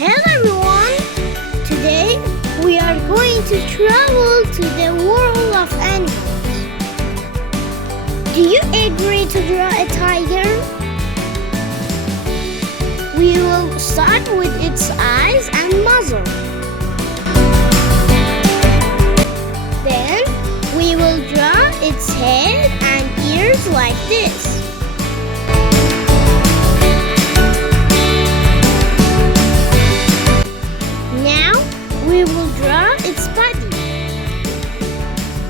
Hello everyone! Today we are going to travel to the world of animals. Do you agree to draw a tiger? We will start with its eyes and muzzle. Then we will draw its head and ears like this. We will draw its body,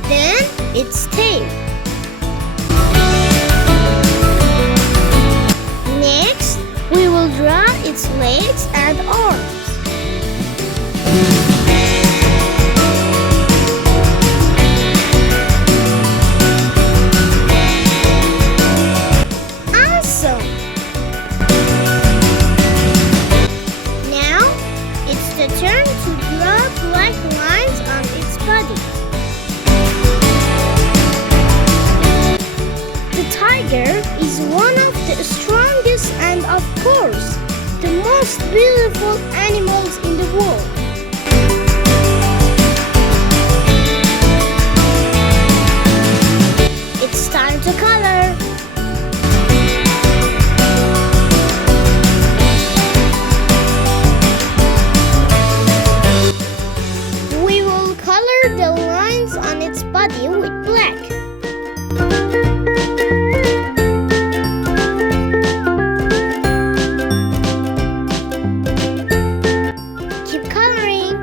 then its tail. Next, we will draw its legs and arms. Awesome! Now, it's the turn to draw black lines on its body. The tiger is one of the strongest and of course the most beautiful animals in the world. It's time to color. Color the lines on its body with black. Keep coloring.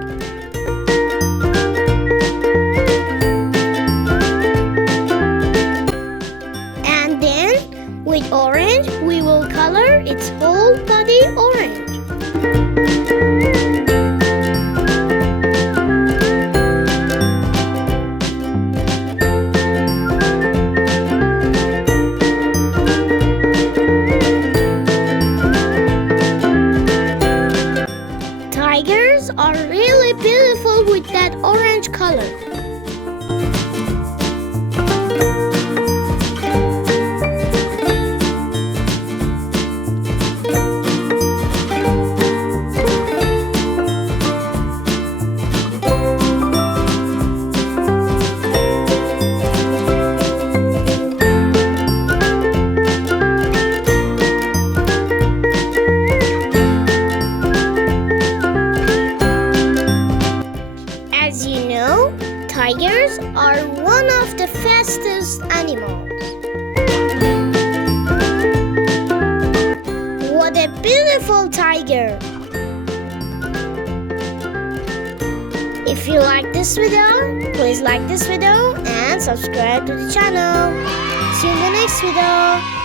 And then with orange we will color its whole body orange. Tigers are really beautiful with that orange color. As you know, tigers are one of the fastest animals. What a beautiful tiger! If you like this video, please like this video and subscribe to the channel. See you in the next video.